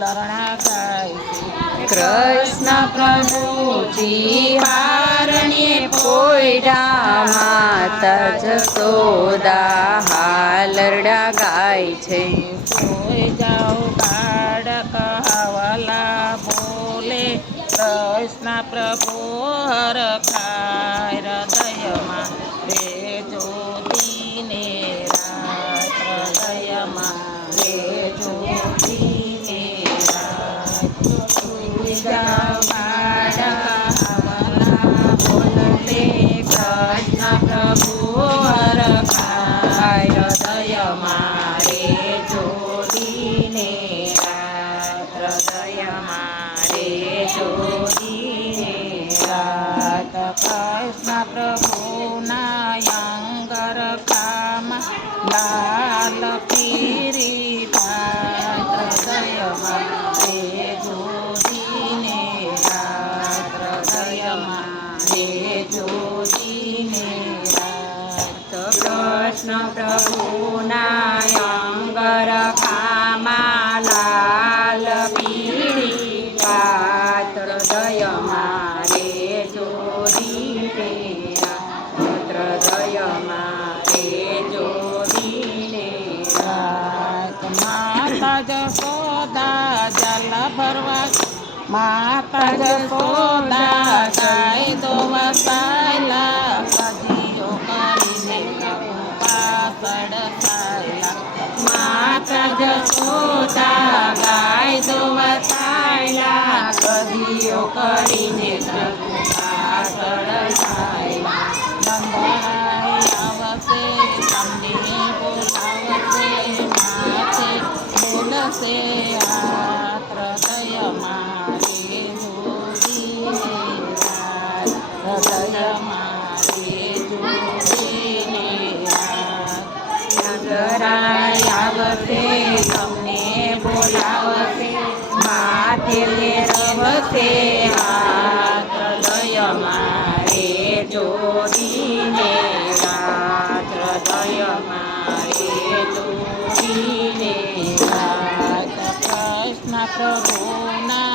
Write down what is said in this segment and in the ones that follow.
માતા હાલરણા ગાય કૃષ્ણ પ્રભુજી હારણ્ય પોયડા માતા જસોદા હાલરડા ગાય છે. કોઈ જાઓ બાળક હવાલા બોલે, કૃષ્ણ પ્રભુ હર જોડીને રાત કૃષ્ણ માતા જશોદા ગાય દો વસાયલા કજીઓ કરીને પાછળ સાયલા માતા જશોદા ગાય દો વસાયલા કજીઓ કરીને આવશે તમને બોલાવશે, માથે હાથ, હૃદય મારે જોડીને રાત હૃદય મારે જોડીને રાત કૃષ્ણ પ્રભુના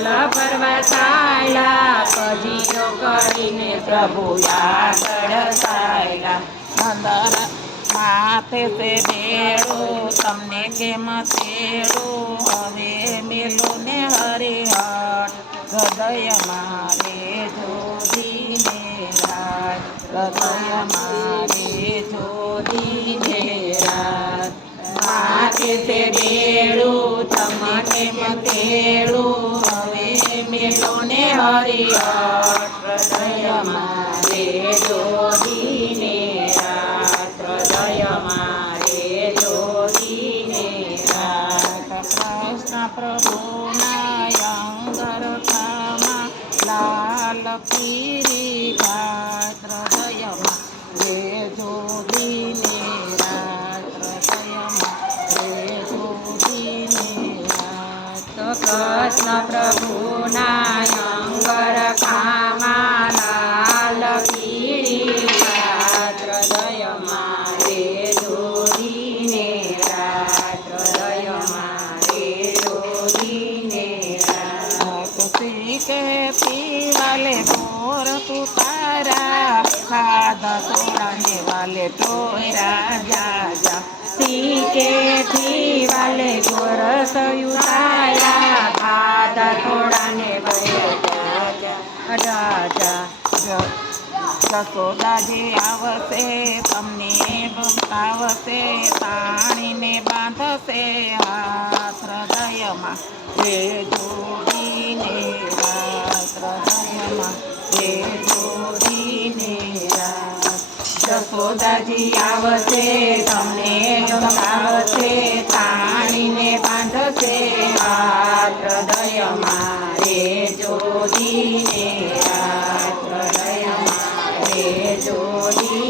જશોદા જલ પરવસાયલા કજીઓ કરીને પ્રભુ યાદ સાયલા માથે તે બેડો, તમને કેમ તેડો હવે મેલો ને હરિહર, હૃદય મારે જોડીને રાત હૃદય મારે જોડીને રાત માથે તે બેડું, તમને કેમ હવે મેલો ને હરિહર હૃદય મારે જોડીને રાત હૃદય મારે જોડીને રાત કૃષ્ણ પ્રભુના અંગર કામાં લાલ પીરી ભાત હૃદયમાં રે જોડીને રાત હૃદયમાં રે જોડીને રાત તો રાજા જા સીકેથી વાલે ગોરસ થોડાને ભયો રાજા સસોદાજી આવશે, તમને ભમકાવશે પાણીને બાંધશે, હાથ હૃદયમાં રે જોડીને, હાથ હૃદયમાં રે જોડી યશોદાજી આવશે તમને આવશે તાણીને બાંધશે હાથ હૃદય મારે જોડીને હાથ હૃદય મારે જોડી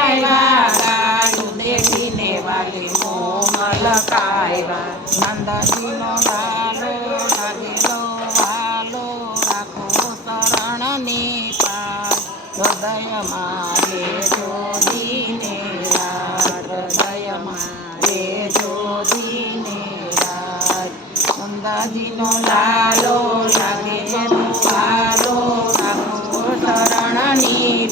દહીંનો લાલો લાગેલો વાલો રાખો શરણને પાર હૃદય મારે જોડીને હૃદય મારે જોડીને અંદાજીનો લાલો લાગેલો વાલો રાખો શરણની